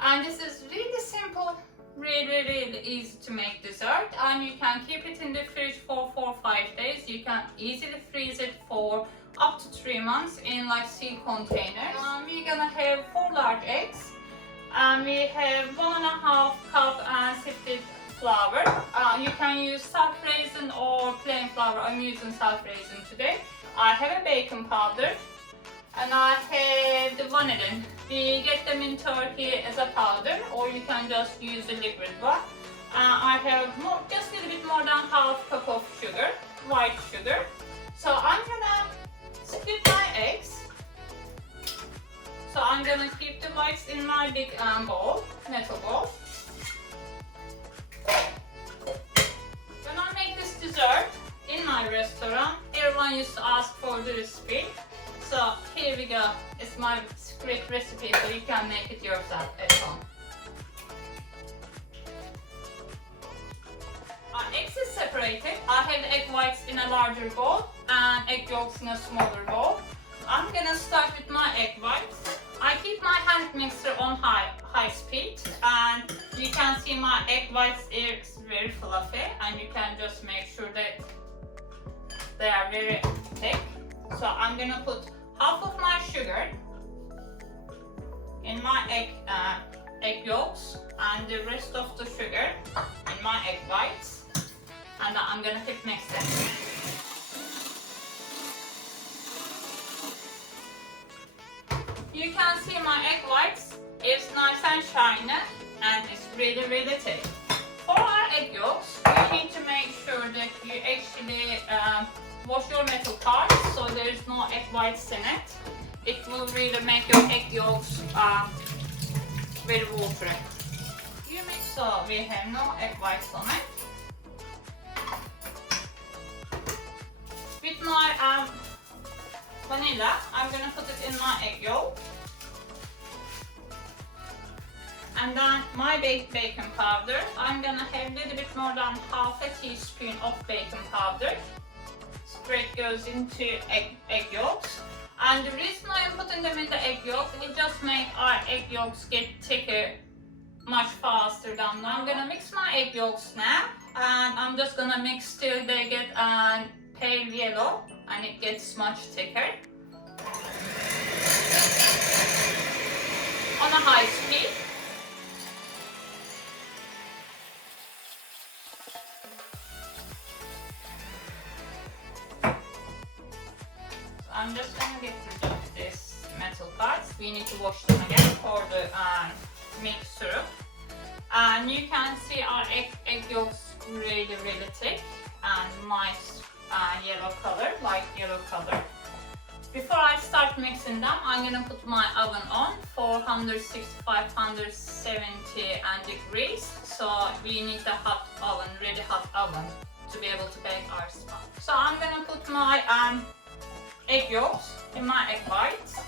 And this is really simple, really easy to make dessert, and you can keep it in the fridge for 4 or 5 days. You can easily freeze it for up to 3 months in like sealed containers. We're gonna have 4 large eggs, and we have 1.5 cup sifted flour. You can use self-raising or plain flour. I'm using self-raising today. I have a baking powder, and I have the vanillin. We get them in Turkey as a powder, or you can just use the liquid one. I have just a little bit more than half cup of sugar, white sugar. So I'm gonna split my eggs. So I'm gonna keep the whites in my big bowl, metal bowl. When I make this dessert in my restaurant, everyone used to ask for the recipe. So here we go. It's my secret recipe, so you can make it yourself at home. Eggs is separated. I have the egg whites in a larger bowl and egg yolks in a smaller bowl. I'm gonna start with my egg whites. I keep my hand mixer on high speed, and you can see my egg whites is very fluffy, and you can just make sure that they are very thick. So I'm gonna put half of my sugar in my egg yolks and the rest of the sugar in my egg whites, and I'm gonna keep mixing. You can see my egg whites is nice and shiny, and it's really thick. For our egg yolks, you need to make sure that you actually wash your metal parts so there is no egg whites in it. It will really make your egg yolks very watery. You mix so we have no egg whites on it. With my vanilla, I'm gonna put it in my egg yolk. And then my baking powder, I'm gonna have a little bit more than half a teaspoon of baking powder. Straight goes into egg yolks. And the reason I'm putting them in the egg yolk will just make our egg yolks get thicker much faster than now. I'm gonna mix my egg yolks now, and I'm just gonna mix till they get pale yellow and it gets much thicker. On a high speed. I'm just gonna get rid of this metal parts. We need to wash them again for the milk syrup. And you can see our egg yolks really thick and nice yellow color, light yellow color. Before I start mixing them, I'm gonna put my oven on for 165-170 degrees. So we need a hot oven, really hot oven, to be able to bake our sponge. So I'm gonna put my egg yolks in my egg whites.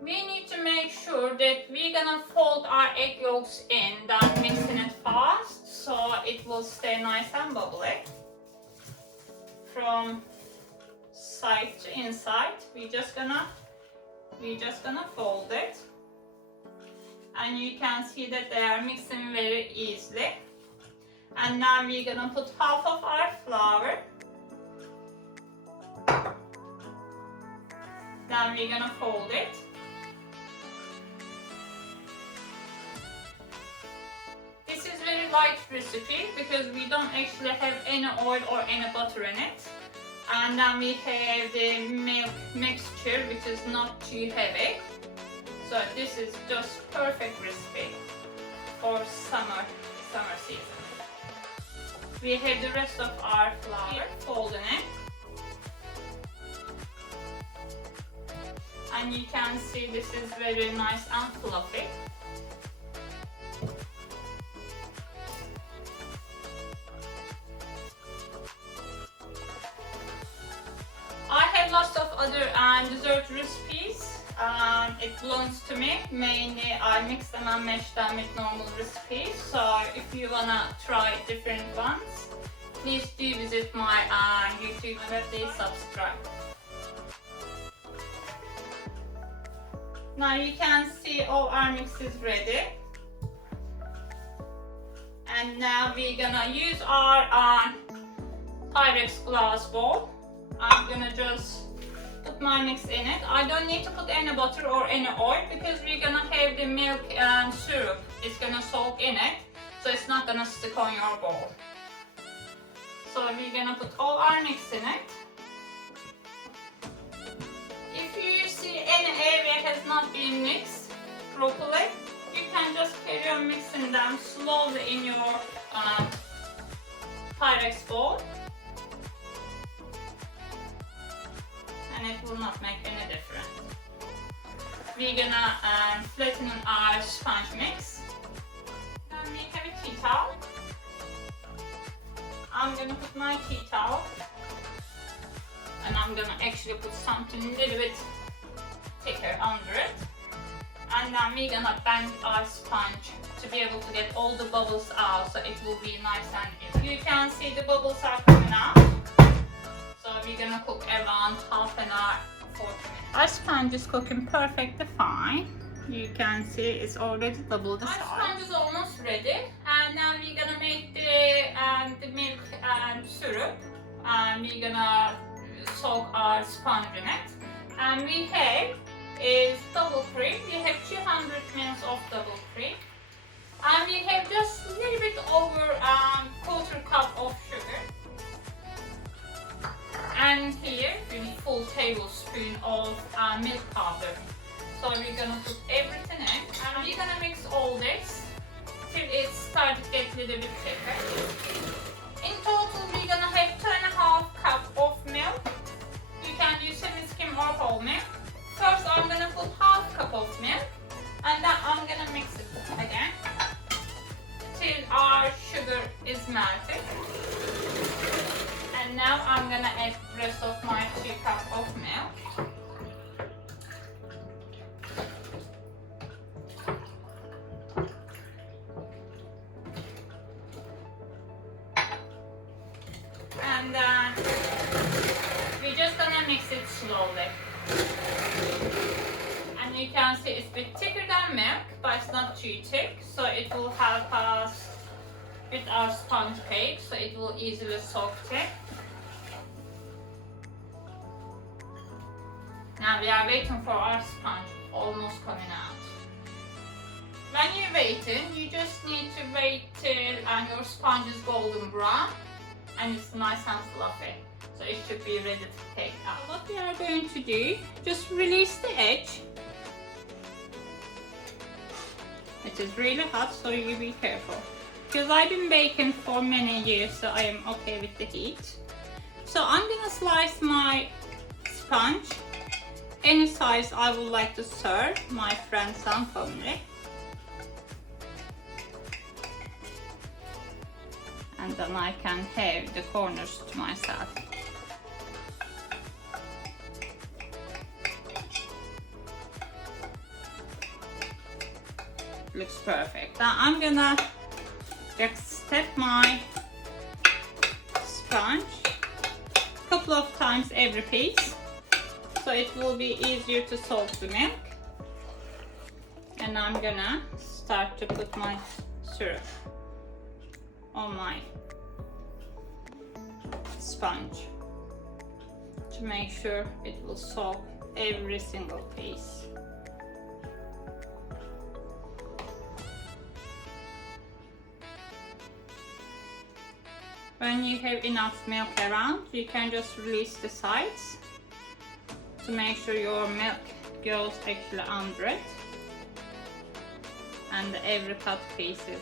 We need to make sure that we're gonna fold our egg yolks in, then mixing it fast so it will stay nice and bubbly. From side to inside, we're just gonna fold it, and you can see that they are mixing very easily. And now we're gonna put half of our flour. Then we're gonna fold it. This is very light recipe because we don't actually have any oil or any butter in it. And then we have the milk mixture, which is not too heavy. So this is just perfect recipe for summer season. We have the rest of our flour folding it. And you can see this is very nice and fluffy. I have lots of other dessert recipes. It belongs to me. Mainly I mix them and mash them with normal recipes. So if you wanna try different ones, please do visit my YouTube and please subscribe. Now you can see all our mix is ready. And now we're gonna use our Pyrex glass bowl. I'm gonna just put my mix in it. I don't need to put any butter or any oil because we're gonna have the milk and syrup. It's gonna soak in it, so it's not gonna stick on your bowl. So we're gonna put all our mix in it. If you see any area has not been mixed properly, you can just carry on mixing them slowly in your Pyrex bowl. And it will not make any difference. We're gonna flatten our sponge mix. Then we have a tea towel. I'm gonna put my tea towel, and I'm gonna actually put something a little bit thicker under it. And then we're gonna bend our sponge to be able to get all the bubbles out, so it will be nice and easy. You can see the bubbles are coming out. So we're gonna cook around half an hour, 40 minutes. Our sponge is cooking perfectly fine. You can see it's already double the size. Our sponge is almost ready, and now we're gonna make the milk and syrup, and we're gonna soak our sponge in it. And we have is double cream. We have 200 ml of double cream, and we have just a little bit over quarter cup of sugar. And here we need full tablespoon of milk powder. So we're gonna put everything in, and we're gonna mix all this till it starts to get a little bit thicker. In total, we're gonna have 2.5 cups of milk. You can use semi-skim or whole milk. First, I'm gonna put half cup of milk, and then I'm gonna mix it again till our sugar is melted. And now I'm gonna add the rest of my 2 cups of milk. And then we're just gonna mix it slowly. And you can see it's a bit thicker than milk, but it's not too thick, so it will help us with our sponge cake, so it will easily soak it. Now we are waiting for our sponge almost coming out. When you're waiting, you just need to wait till your sponge is golden brown and it's nice and fluffy. So it should be ready to take out. What we are going to do, just release the edge. It is really hot, so you be careful. Because I've been baking for many years, so I am okay with the heat. So I'm gonna slice my sponge any size I would like to serve my friends and family. And then I can have the corners to myself. Looks perfect. Now I'm gonna just step my sponge a couple of times every piece, so it will be easier to soak the milk. And I'm gonna start to put my syrup on my sponge to make sure it will soak every single piece. When you have enough milk around, you can just release the sides to make sure your milk goes actually under it and every cut pieces.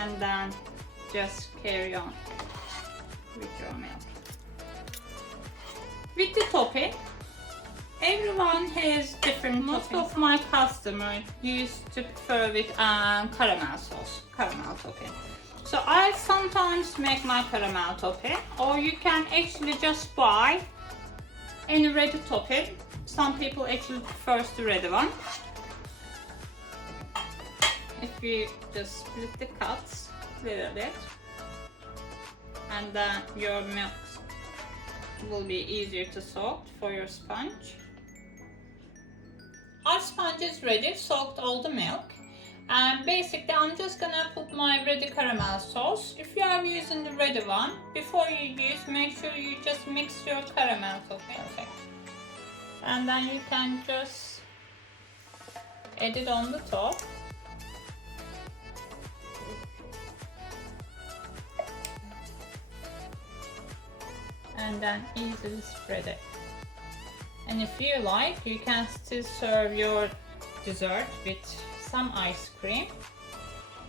And then just carry on with your milk. With the topping, everyone has different toppings. Most of my customers used to prefer with caramel sauce, caramel topping. So I sometimes make my caramel topping, or you can actually just buy any ready topping. Some people actually prefer the ready one. If you just split the cuts a little bit, and then your milk will be easier to soak for your sponge. Our sponge is ready, soaked all the milk. And basically I'm just gonna put my ready caramel sauce. If you are using the ready one, before you use, make sure you just mix your caramel to perfect. And then you can just add it on the top. And then easily spread it. And if you like, you can still serve your dessert with some ice cream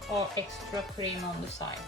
or extra cream on the side.